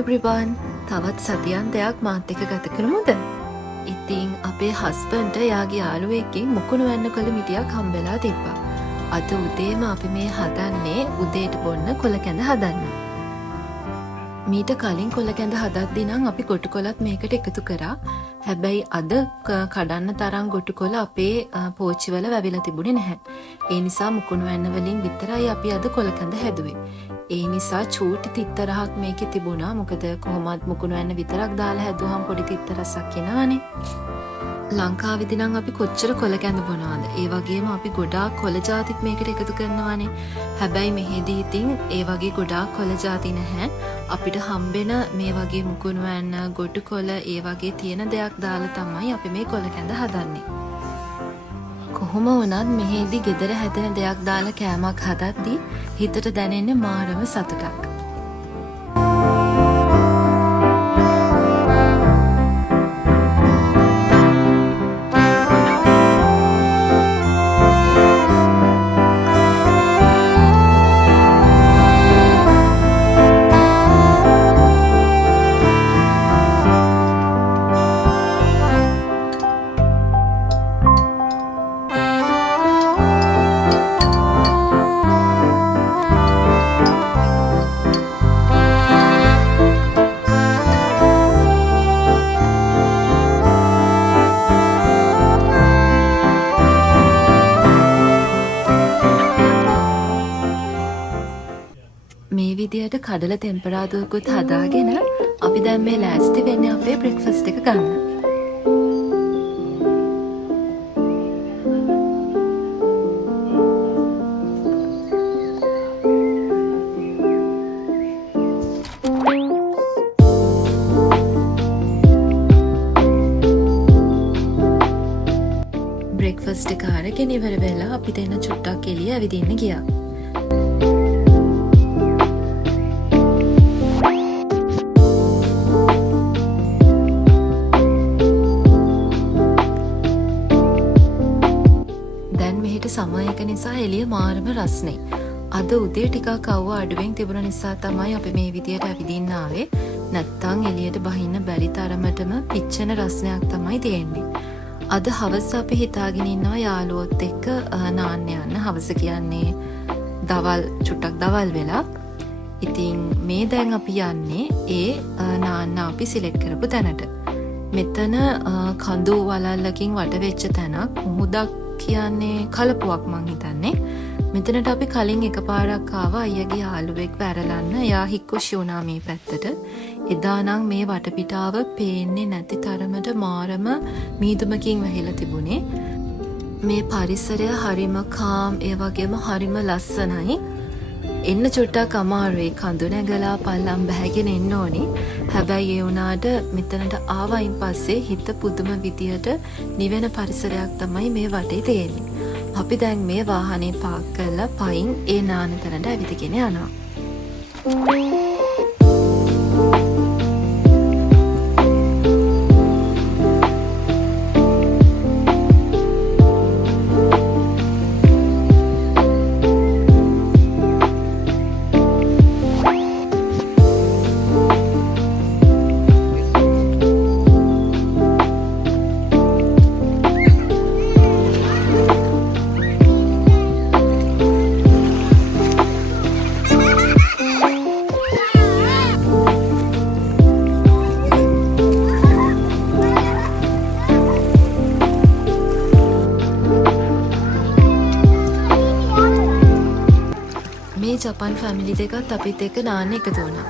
everyone. තවත් සතියක් දෙයක් මාත් එක්ක ගත කරමුද? ඉතින් අපේ හස්බන්ඩ් යාගේ යාළුවෙක්ගෙන් මුකුණු වෙන්න කළ මිටියක් හම්බෙලා තිබ්බා. අද උදේම අපි මේ හදන්නේ උදේට බොන්න කොළ කැඳ හදන්න. මීට කලින් කොළ කැඳ හදද්දී නම් අපි ගොටු කොළත් මේකට එකතු කරා. හැබැයි අද කඩන්න තරම් ගොටු කොළ අපේ පෝච්චිවල වැවිලා තිබුණේ නැහැ. ඒ නිසා මුකුණු වෙන්න වලින් විතරයි අපි අද කොළ කැඳ හැදුවේ. ඒ නිසා චූටි තිත්තරහක් මේකේ තිබුණා. මොකද කොහොමත් මුකුණු වෙන්න විතරක් දාලා හැදුවහම පොඩි තිත්තරසක් එනවනේ. ලංකාවේදී නම් අපි කොච්චර කොළ කැඳ බොනවද? ඒ වගේම අපි ගොඩාක් කොළ ජාතිත් මේකට එකතු කරනවානේ. හැබැයි මෙහෙදී ඉතින් ඒ වගේ ගොඩාක් කොළ ජාති නැහැ. අපිට හම්බෙන මේ වගේ මුකුණු වෙන්න ගොටු කොළ ඒ වගේ තියෙන දෙයක් දාලා තමයි අපි මේ කොළ කැඳ හදන්නේ. කොහොම වුණත් මෙහෙදී ගෙදර හැදෙන දෙයක් දාලා කෑමක් හදද්දී හිතට දැනෙන්නේ මාරම සතුටක්. මේ විදියට කඩල ටෙම්පරාදුවකුත් හදාගෙන අපි දැන් මේ ලෑස්ති වෙන්නේ අපේ බ්‍රෙක්ෆාස්ට් එක ගන්න. බ්‍රෙක්ෆාස්ට් එක අරගෙන ඉවර වෙලා අපි දෙන්න චුට්ටක් එළිය ඇවිදින්න ගියා. සමය එක නිසා එළිය මාරම රස්නේ. අද උදේ ටිකක් අවුව අඩුවෙන් තිබුණ නිසා තමයි අපි මේ විදියට ඇවිදින්න ආවේ. නැත්තම් එළියට බහින්න බැරි තරමටම පිච්චෙන රස්නයක් තමයි තියෙන්නේ. අද හවස අපි හිතාගෙන ඉන්නවා යාළුවොත් එක්ක නාන්න යන්න. හවස කියන්නේ දවල් චුට්ටක් දවල් වෙලා. ඉතින් මේ දැන් අපි යන්නේ ඒ නාන්න අපි සිලෙක්ට් කරපු තැනට. මෙතන කඳු වලල්ලකින් වට වෙච්ච තැනක්. මුහුදක් කියන්නේ කලපුවක් මං හිතන්නේ. මෙතනට අපි කලින් එකපාරක් ආවා අයියගේ යාළුවෙක් වැරලන්න. එයා හික්කුෂි වුණා මේ පැත්තට. එදා නම් මේ වටපිටාව පේන්නේ නැති තරමට මාරම මීදුමකින් වැහිලා තිබුණේ. මේ පරිසරය හරිම කාම් ඒ වගේම හරිම ලස්සනයි. එන්න චුට්ටක් අමාරුයි. කඳු නැගලා පල්ලම් බැහැගෙන එන්න ඕනි. හැබැයි ඒ වුණාට මෙතනට ආවයින් පස්සේ හිත පුදුම විදියට නිවෙන පරිසරයක් තමයි මේ වටේ තියෙන්නේ. අපි දැන් මේ වාහනේ පාක් කරලා පයින් ඒ නාන තැනට ඇවිදගෙන යනවා. ජපන් ෆැමිලි දෙකත් අපිත් එක්ක නාන්න එකතු වුණා.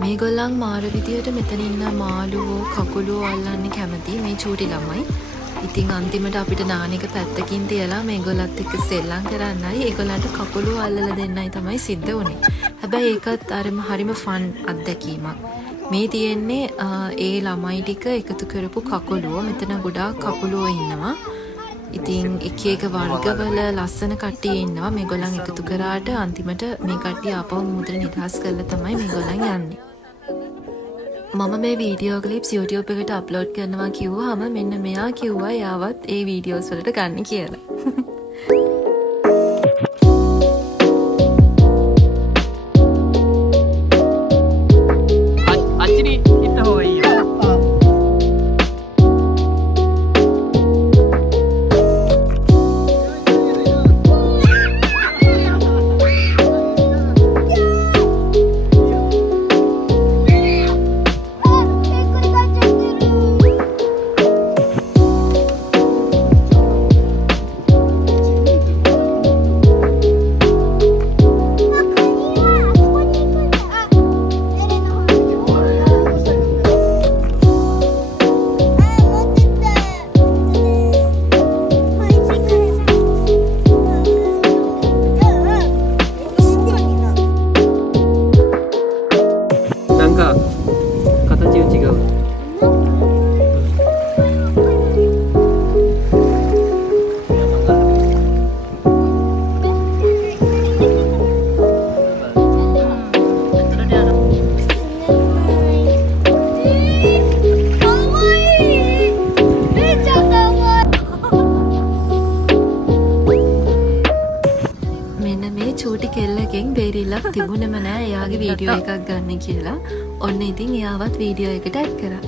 මේගොල්ලන් මාර විදියට මෙතන ඉන්න මාළුවෝ කකුලෝ අල්ලන්න කැමති මේ චූටි ළමයි. ඉතින් අන්තිමට අපිට නාන එක පැත්තකින් තියලා මේගොල්ලත් එක්ක සෙල්ලම් කරන්නයි ඒගොල්ලන්ට කකුලෝ අල්ලලා දෙන්නයි තමයි සිද්ධ වුනේ. හැබැයි ඒකත් හරිම ෆන් අත්දැකීමක්. මේ තියෙන්නේ ඒ ළමයි ටික එකතු කරපු කකුලෝ. මෙතන ගොඩාක් කකුලෝ ඉන්නවා. ඉතින් එක එක වර්ගවල ලස්සන කට්ටිය ඉන්නවා. මේගොල්ලන් එකතු කරාට අන්තිමට මේ කට්ටිය ආපහු මුදල නිදහස් කරලා තමයි මේගොල්ලන් යන්නේ. මම මේ වීඩියෝ ක්ලිප්ස් YouTube එකට අප්ලෝඩ් කරනවා කිව්වම මෙන්න මෙයා කිව්වා යාවත් ඒ වීඩියෝස් වලට ගන්න කියලා. එකෙන් බේරිල්ලක් තිබුණෙම නෑ එයාගේ වීඩියෝ එකක් ගන්න කියලා. ඔන්න ඉතින් එයාවත් වීඩියෝ එකට ඇඩ් කරා.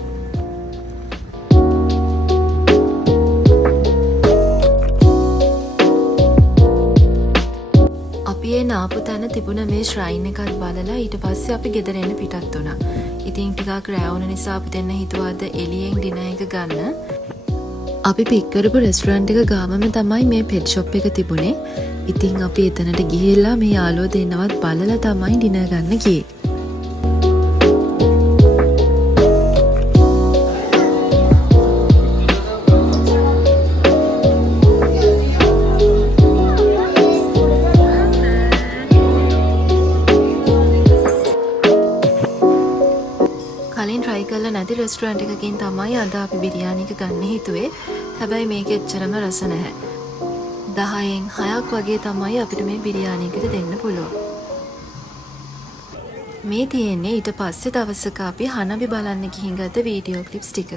අපි ඒ නාපු තැන තිබුණ මේ ශ්‍රයින් එකත් බලලා ඊට පස්සේ අපි ගෙදර එන්න පිටත් වුණා. ඉතින් ටිකක් රෑ වුණ නිසා අපි දෙන්න හිතුවාද එළියෙන් ඩිනර් එක ගන්න. අපි පික් කරපු රෙස්ටුරන්ට් එක ගාමම තමයි මේ පෙට් ෂොප් එක තිබුණේ. ඉතින් අපි එතනට ගිහිල්ලා මේ යාළුවෝ දෙන්නවත් බලලා තමයි ඩිනර් ගන්න ගියේ. කලින් try කරලා නැති රෙස්ටුරන්ට් එකකින් තමයි අද අපි බිරියානි එක ගන්න හිතුවේ. හැබැයි මේක එච්චරම රස නැහැ. 10න් 6ක් වගේ තමයි අපිට මේ බිරියානි එකට දෙන්න පුළුවන්. මේ තියෙන්නේ ඊට පස්සේ දවසක අපි හනබි බලන්න ගිහින් ගත්ත වීඩියෝ ක්ලිප්ස් ටික.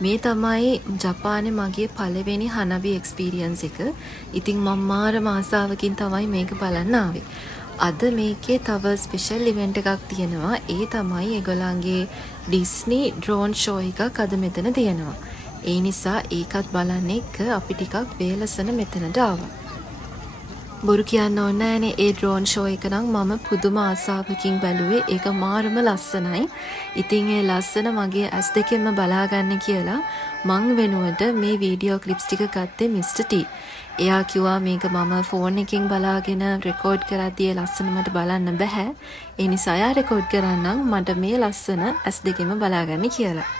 මේ තමයි ජපානයේ මගේ පළවෙනි හනබි එක්ස්පීරියන්ස් එක. ඉතින් මම මාර ආසාවකින් තමයි මේක බලන්න ආවේ. අද මේකේ තව ස්පෙෂල් ඉවෙන්ට් එකක් තියෙනවා. ඒ තමයි ඒගොල්ලන්ගේ ඩිස්නි ඩ්‍රෝන් ෂෝ එකක් අද මෙතන තියෙනවා. ඒ නිසා ඒකත් බලන්න එක්ක අපි ටිකක් වේලසන මෙතනට ආවා. බොරු කියන්න ඕන නෑනේ ඒ ඩ්‍රෝන් ෂෝ එක නම් මම පුදුම ආසාවකින් බැලුවේ. ඒක මාරම ලස්සනයි. ඉතින් ඒ ලස්සන මගේ ඇස් දෙකෙන්ම බලා ගන්න කියලා මං වෙනුවට මේ වීඩියෝ ක්ලිප්ස් ටික ගත්තේ මිස්ටර් ටී. එයා කිව්වා මේක මම ෆෝන් එකකින් බලාගෙන රෙකෝඩ් කරද්දී ලස්සන මට බලන්න බෑ. ඒ නිසා එයා රෙකෝඩ් කරන්නම් මට මේ ලස්සන ඇස් දෙකෙන්ම බලා ගන්න කියලා.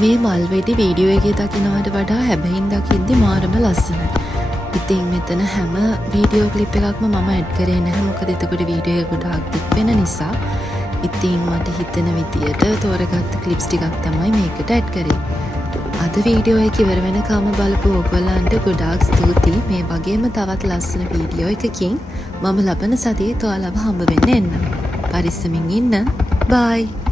මේ මල්වෙඩි වීඩියෝ එකේ දකින්නවට වඩා හැබැයින් දකිද්දි මාරම ලස්සනයි. ඉතින් මෙතන හැම වීඩියෝ ක්ලිප් එකක්ම මම ඇඩ් කරේ නැහැ. මොකද එතකොට වීඩියෝ එක ගොඩාක් දික් වෙන නිසා. ඉතින් මට හිතෙන විදියට තෝරගත්ත ක්ලිප්ස් ටිකක් තමයි මේකට ඇඩ් කරේ. අද වීඩියෝ එක ඉවර වෙනකම් බලපු ඔයගොල්ලන්ට ගොඩාක් ස්තුතියි. මේ වගේම තවත් ලස්සන වීඩියෝ එකකින් මම ලබන සතියේ ඔයාලව හම්බ වෙන්න එන්නම්. පරිස්සමින් ඉන්න. බයි.